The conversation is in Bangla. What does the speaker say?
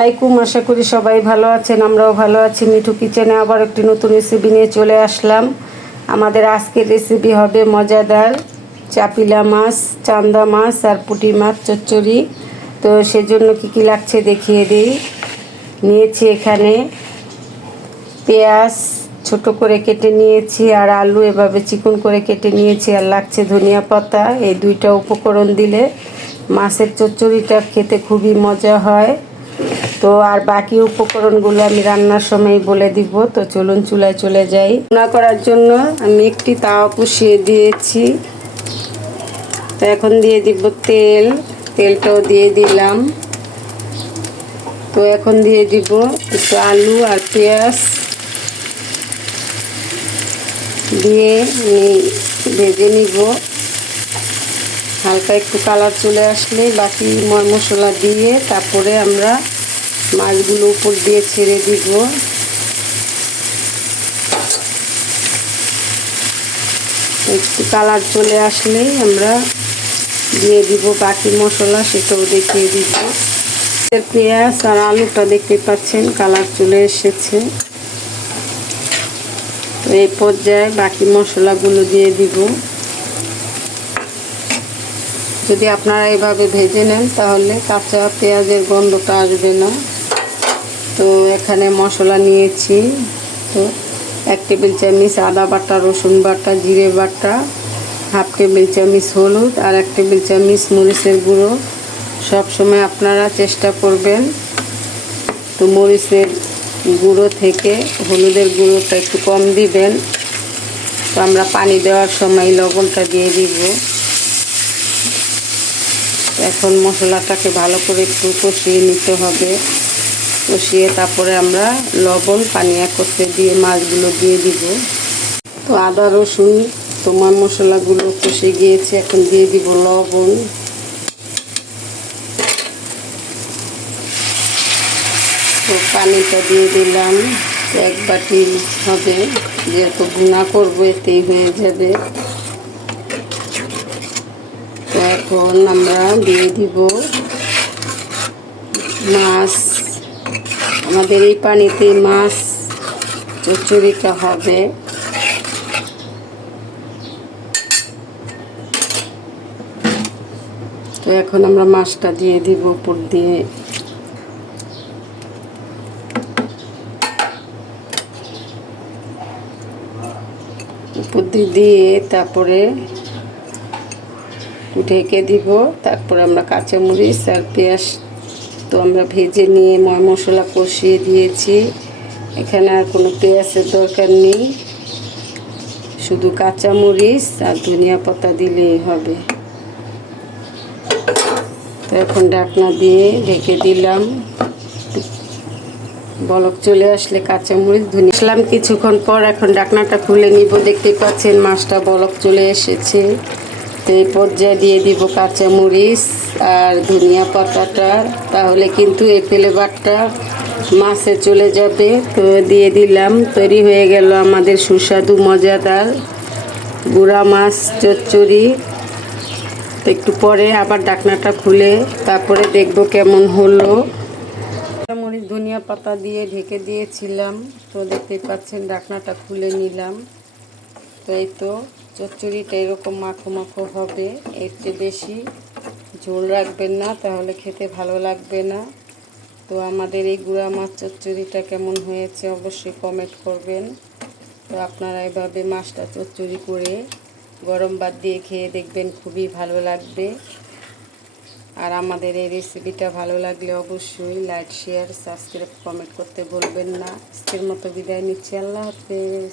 আলাইকুম, আশা করি সবাই ভালো আছেন, আমরাও ভালো আছি। মিঠু কিচেনে আবার একটি নতুন রেসিপি নিয়ে চলে আসলাম। আমাদের আজকের রেসিপি হবে মজাদার চাপিলা মাছ, চান্দা মাছ আর পুঁটি মাছ, চচ্চড়ি। তো সেজন্য কি কি লাগছে দেখিয়ে দিই। নিয়েছি এখানে পেঁয়াজ ছোট করে কেটে নিয়েছি আর আলু এভাবে চিকন করে কেটে নিয়েছি আর লাগছে ধনিয়া পাতা। এই দুইটা উপকরণ দিলে মাছের চচ্চড়িটা খেতে খুবই মজা হয়। তো আর বাকি উপকরণগুলো আমি রান্নার সময় বলে দিব। তো চলুন চুলায় চলে যাই। রান্না করার জন্য আমি একটি তাওয়া পুষিয়ে দিয়েছি। তো এখন দিয়ে দিব তেল। তেলটাও দিয়ে দিলাম। তো এখন দিয়ে দিব একটু আলু আর পেঁয়াজ। দিয়ে আমি ভেজে নিব। হালকা একটু কালার চলে আসলে বাকি মশলা দিয়ে তারপরে আমরা মাছগুলো উপর দিয়ে ছেড়ে দিব। একটু কালার চলে আসলেই আমরা দিয়ে দিব বাকি মশলা, সেটাও দেখিয়ে দিব। পেঁয়াজ আর আলুটা দেখতে পাচ্ছেন, কালার চলে এসেছে। তো এই পর্যায়ে বাকি মশলাগুলো দিয়ে দিব। যদি আপনারা এভাবে ভেজে নেন, তাহলে কাঁচা পেঁয়াজের গন্ধটা আসবে না। তো এখানে মশলা নিয়েছি। তো এক টেবিল চামচ আদা বাটা, রসুন বাটা, জিরে বাটা, হাফ টেবিল চামচ হলুদ আর এক টেবিল চামচ মরিচের গুঁড়ো। সব সময় আপনারা চেষ্টা করবেন তো মরিচের গুঁড়ো থেকে হলুদের গুঁড়োটা একটু কম দিবেন। তো আমরা পানি দেওয়ার সময় লবণটা দিয়ে দিব। এখন মশলাটাকে ভালো করে একটু কষিয়ে নিতে হবে। কষিয়ে তারপরে আমরা লবণ, পানি একত্রে দিয়ে মাছগুলো দিয়ে দিব। তো আদা, রসুন, তোমার মশলাগুলো কষে গিয়েছে, এখন দিয়ে দিব লবণ। তো পানিটা দিয়ে দিলাম, এক বাটি হবে। যেহেতু গুণা করব, এতেই হয়ে যাবে। তো এখন আমরা দিয়ে দিব মাছ। আমাদের এই পানিতে মাছ চচ্চড়িটা হবে। তো এখন আমরা মাছটা দিয়ে দিব উপর দিয়ে। উপর দিয়ে দিয়ে তারপরে ঢেকে দিব। তারপরে আমরা কাঁচামরিচ আর পেঁয়াজ তো আমরা ভেজে নিয়ে ময় মশলা কষিয়ে দিয়েছি। এখানে আর কোনো পেঁয়াজের দরকার নেই। শুধু কাঁচামরিচ আর ধনিয়া পাতা দিলেই হবে। তো এখন ডাকনা দিয়ে ঢেকে দিলাম। বলক চলে আসলে কাঁচামরিচ, ধনিয়া আসলাম কিছুক্ষণ পর এখন ডাকনাটা খুলে নিব। দেখতে পাচ্ছেন মাছটা বলক চলে এসেছে। তো এই পর্যায়ে দিয়ে দিব কাঁচামরিচ আর ধনিয়া পাতাটা। তাহলে কিন্তু এই ফ্লেভারটা মাছে চলে যাবে। তো দিয়ে দিলাম, তৈরি হয়ে গেল আমাদের সুস্বাদু মজাদার গুঁড়া মাছ চচ্চড়ি। তো একটু পরে আবার ডাকনাটা খুলে তারপরে দেখব কেমন হলো। মরিচ, ধনিয়া পাতা দিয়ে ঢেকে দিয়েছিলাম। তো দেখতে পাচ্ছেন, ডাকনাটা খুলে নিলাম। তো এই তো। চচ্চড়িটা এরকম মাখো মাখো হবে। এর চেয়ে বেশি ঝোল রাখবেন না, তাহলে খেতে ভালো লাগবে না। তো আমাদের এই গুঁড়া মাছ চচ্চড়িটা কেমন হয়েছে অবশ্যই কমেন্ট করবেন। তো আপনারা এভাবে মাছটা চচ্চড়ি করে গরম ভাত দিয়ে খেয়ে দেখবেন খুবই ভালো লাগবে। আর আমাদের এই রেসিপিটা ভালো লাগলে অবশ্যই লাইক শেয়ার সাবস্ক্রাইব কমেন্ট করতে বলবেন না। আজকের মতো বিদায় নিচ্ছি। আল্লাহ হাফেজ।